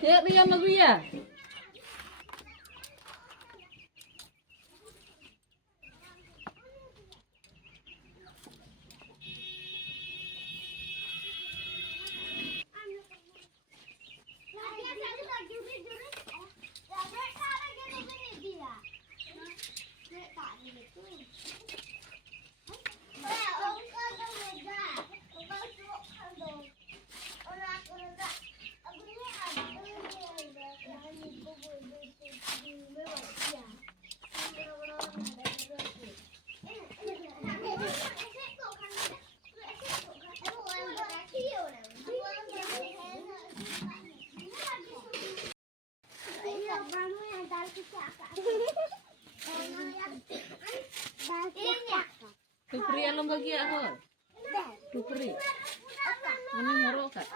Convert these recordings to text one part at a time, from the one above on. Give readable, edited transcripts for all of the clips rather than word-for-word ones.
Kayak dia sama gue ya. Tupri alam bagi aku. Tupri. Ini moro kak.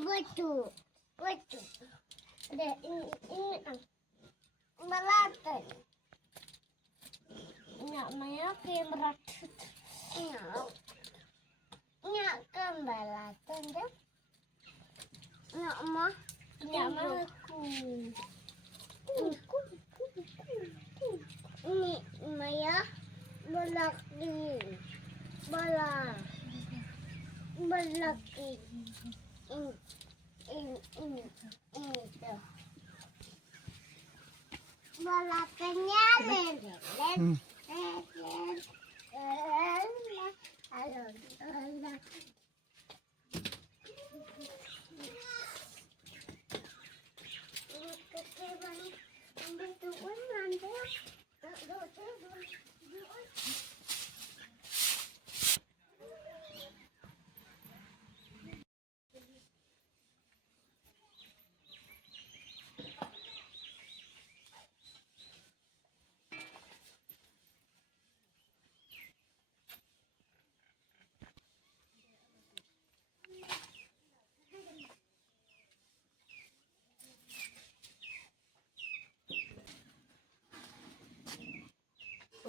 Betul, betul. Ada ini melatan. Namanya kemeratut. Nyak kan melatan deh. Nyak aku. Ini Maya belaki, belaki. Ini tuh. Balakannya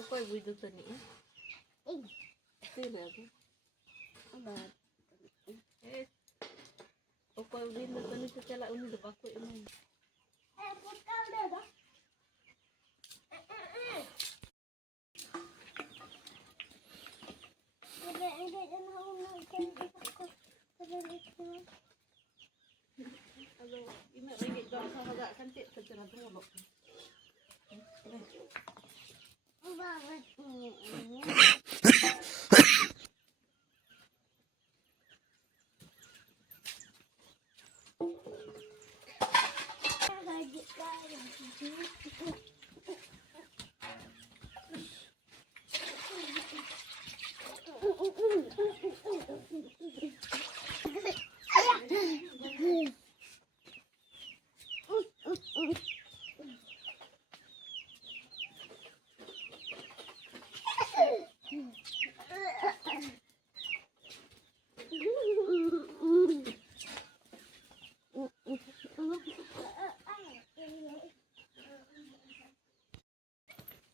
Apa ibu itu tadi? Tidak aku. Apa ibu itu tadi setelah ini dapat aku ini. Kalau ini lagi dong sama gak cantik tercerah dulu.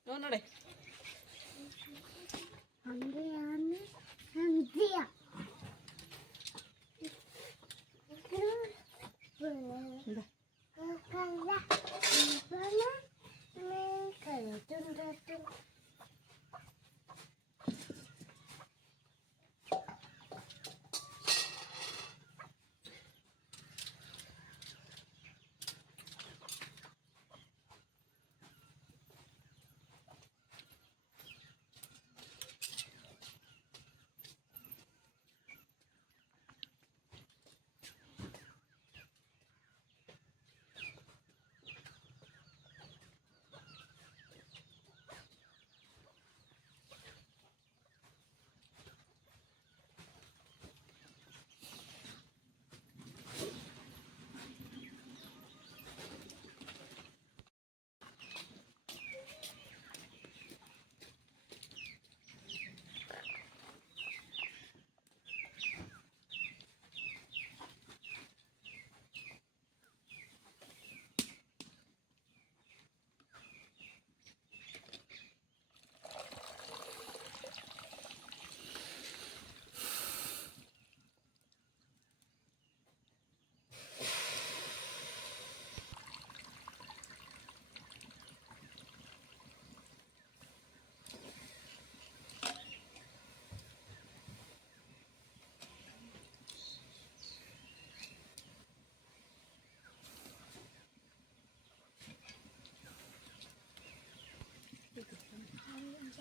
Mana deh?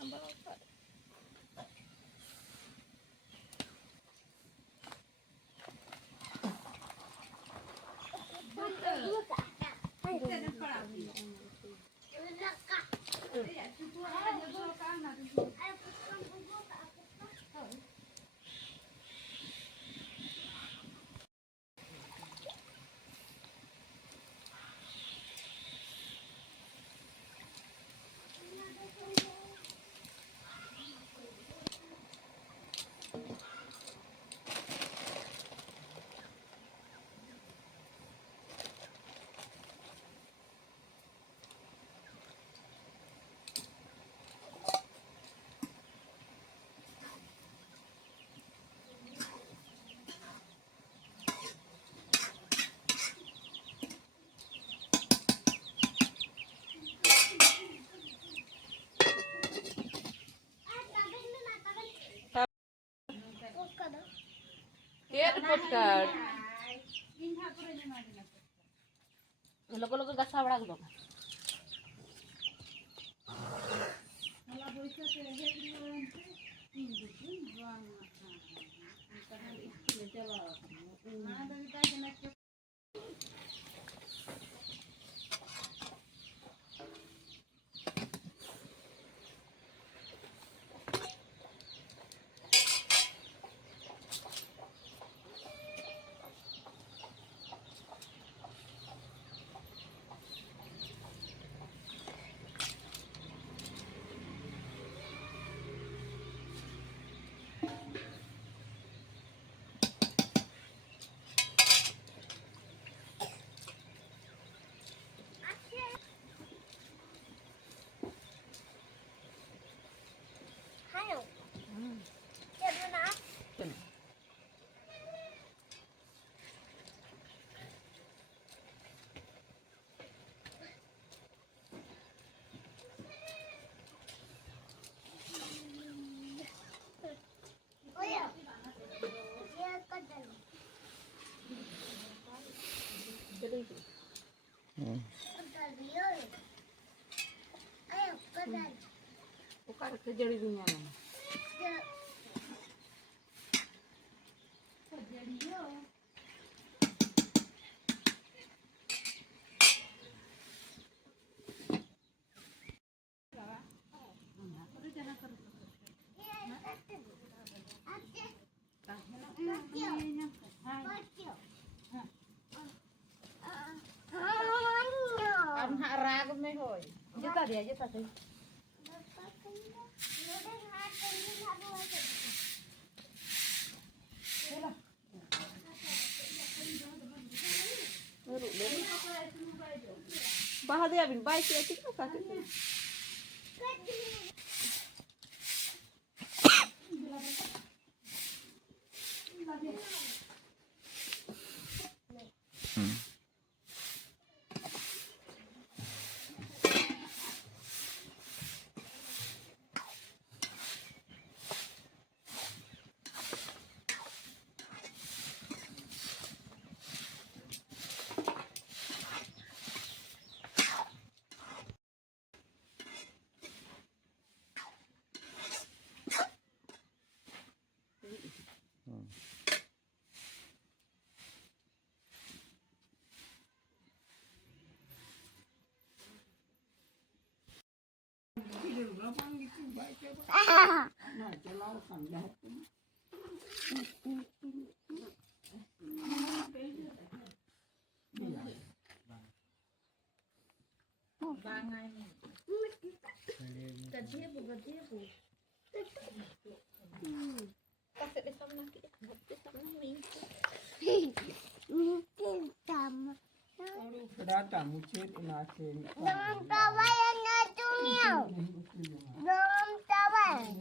tambah apa? Kaya podcast. Logo gasa bड़ा दो. Halo. Jadi nak? Oh ya. Dia kadang. Jadi Kadang dia. Ayo kadang. bukan kejadi dunia. Dia. Am harag me hoy. Juta dia juta tu. Bahar dia bin baik ya tik apa tu. Kasih dia sama nanti. Dia sama nanti. Mungkin sama. Berata mucet inasin. Dalam kawayan natunya. Dalam kawayan.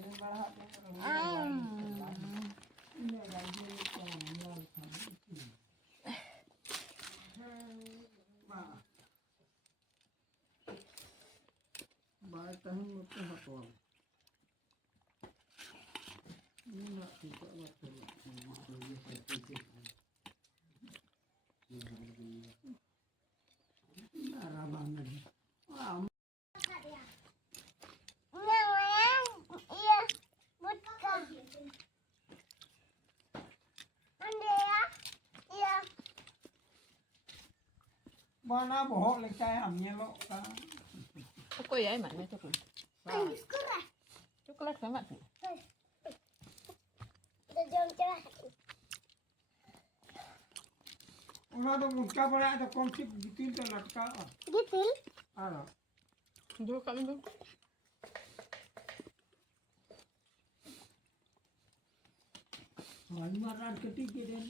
Baitahan mo ito hapon. Nuna kita waktu narabangan. Wow. Ngawen. saya hamnya lo kan. Aku ya emak nih coklat. Sekolah. Coklat sama tuh. Kita jom cerah. Orang tu muka pada ada konsep gitu tu laka. Gitu. Ada. Dua kali dulu. Malam malam ketiga dia.